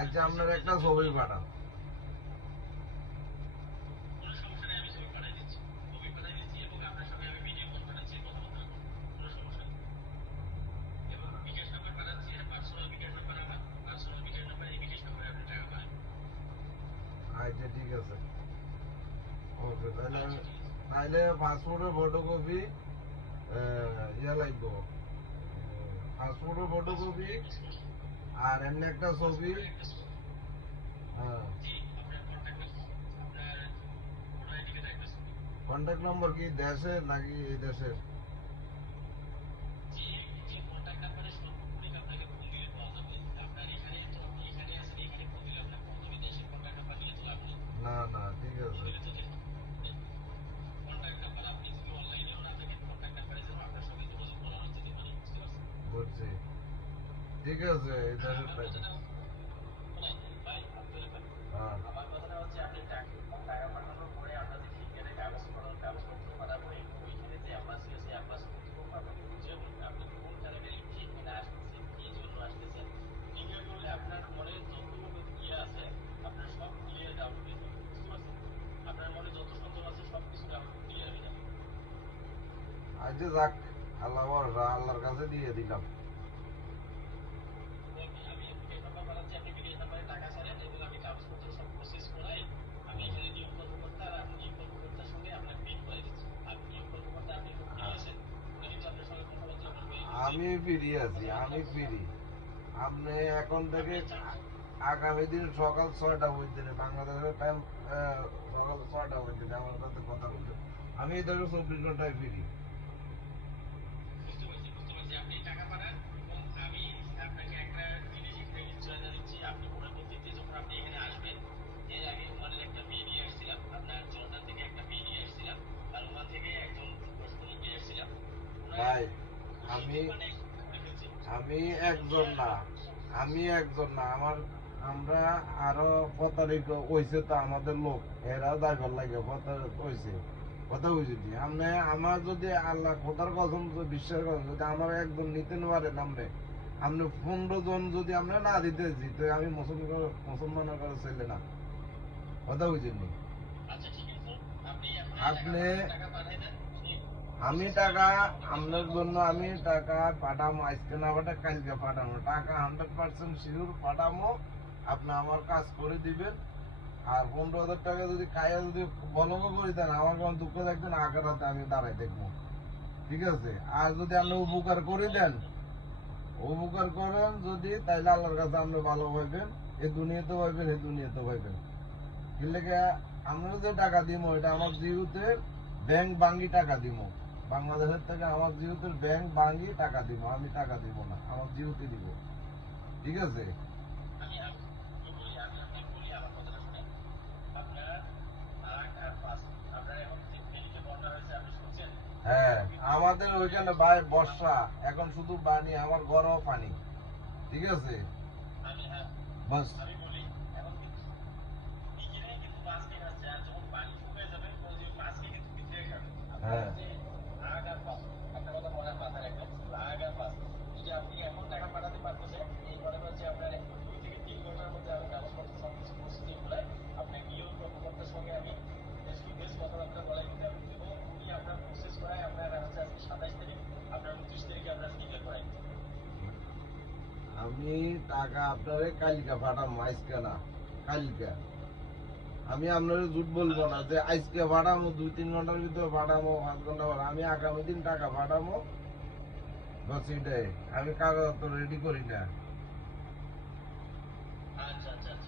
আচ্ছা আপনার একটা ছবি পাঠান। আচ্ছা ঠিক আছে। ওকে তাহলে ফটোকপি ইয়া লাগবো। ফটোকপি আর এমনি একটা ছবি কন্ট্যাক্ট নম্বর কি দেশের নাকি এই দেশের? ডাউট ক্লিয়ার হয়ে যাবে আচ্ছা যাক আল্লাহ আল্লাহর কাছে দিয়ে দিলাম ওকে, আমি বিকাশ নাম্বার বানাচ্ছি আপনি বিকাশ নাম্বারে টাকা ছাড়েন এবং আমি কাগজপত্র সব প্রসেস করাই আমি এখানে নিয়োগ কর্মকর্তা আর আপনি নিয়োগ কর্মকর্তার সঙ্গে আপনার পেড করে দিচ্ছি আপনি নিয়োগ কর্মকর্তা আপনি খুব ফ্রি আছেন উনি কিন্তু আপনার সঙ্গে কথাবার্তা বলবে আমি ফিরি আছি, আমি ফিরি। আপনি এখন থেকে আগামী দিন সকাল ছয়টা পর্যন্ত বাংলাদেশের টাইম সকাল ছয়টা পর্যন্ত আমার সাথে কথা বলতে আমি ধরো চব্বিশ ঘন্টায় ফ্রি। আমি করে আমি একজন না আমি একজন না আমার আমরা আরও প্রতারিত হয়েছে তো আমাদের লোক এরা যাইবার লাগে প্রতারিত হয়েছে কথা বুঝলি আপনি আমার যদি আল্লাহ কোথার যদি বিশ্বাস করেন যদি আমার একজন নিতে পারেন আপনি আপনি পনেরো জন যদি আমরা না দিতে তো আমি মুসলমান মুসলমানের কাছে ছেলে না। কথা বুঝলি আচ্ছা আপনি আমি টাকা, আপনার জন্য আমি টাকা পাঠামো, আজকে না পাঠা কালকে পাঠাবো টাকা হান্ড্রেড পার্সেন্ট শিওর পাঠামো, আপনি আমার কাজ করে দিবেন। আর পনেরো হাজার টাকা যদি খাইয়া যদি বলব করে দেন আমার কোনো দুঃখ থাকবে না আকারাতে আমি দাঁড়াই দেখব। ঠিক আছে? আর যদি আপনি উপকার করে দেন, উপকার করেন যদি, তাইলে আল্লাহর কাছে আপনি ভালো পাইবেন এ দুনিয়াতে পাইবেন এ দুনিয়াতে পাইবেন কিন্তু আমরা যে টাকা দিব এটা আমার জিহুতের ব্যাংক বাঙ্গি টাকা দিব বাংলাদেশের থেকে আমার জিহুতের ব্যাংক বাঙ্গি টাকা দিব আমি টাকা দিব না আমার জিহুতে দিব। ঠিক আছে? হ্যাঁ আমাদের ওইখানে ভাই বর্ষা এখন শুধু পানি আমার ঘরও পানি। ঠিক আছে? হ্যাঁ। বাস আমি বলি এখন কিন্তু বিকেলে কিন্তু মাছকে আসছে আর যখন পানি শুকিয়ে যাবে ওই যে মাছকে কিন্তু ভিতরে খাবে হ্যাঁ। আপনার যে আগ আর পাঁচ একটা কথা মনে মাথায় রাখবেন আগ আর পাঁচ যদি আপনি এখন টাকা পাঠাতে পারতেছেন এই মনে হচ্ছে আপনার দুই থেকে তিন ঘণ্টার মধ্যে আমি কাগজপত্র সব কিছু প্রস্তুতি করে আপনার নিয়োগ কর্মকর্তার সঙ্গে আমি ফেস টু ফেস কথাবার্তা বলাই দিতে হবে এবং উনি আপনার প্রসেস করায় আপনার হচ্ছে আজকে সাতাইশ তারিখ আপনার উনত্রিশ তারিখে আপনার ফিঙ্গার করাই দিতে হবে। আমি টাকা আপনারে কালকে পাঠাম আজকে না কালকে। আমি আপনার জুট বলব না যে আজকে পাঠামো দুই তিন ঘণ্টার ভিতরে পাঠামো পাঁচ ঘণ্টা পর। আমি আগামী দিন টাকা পাঠাবো বস আমি কাগজ রেডি করি না। আচ্ছা আচ্ছা আচ্ছা।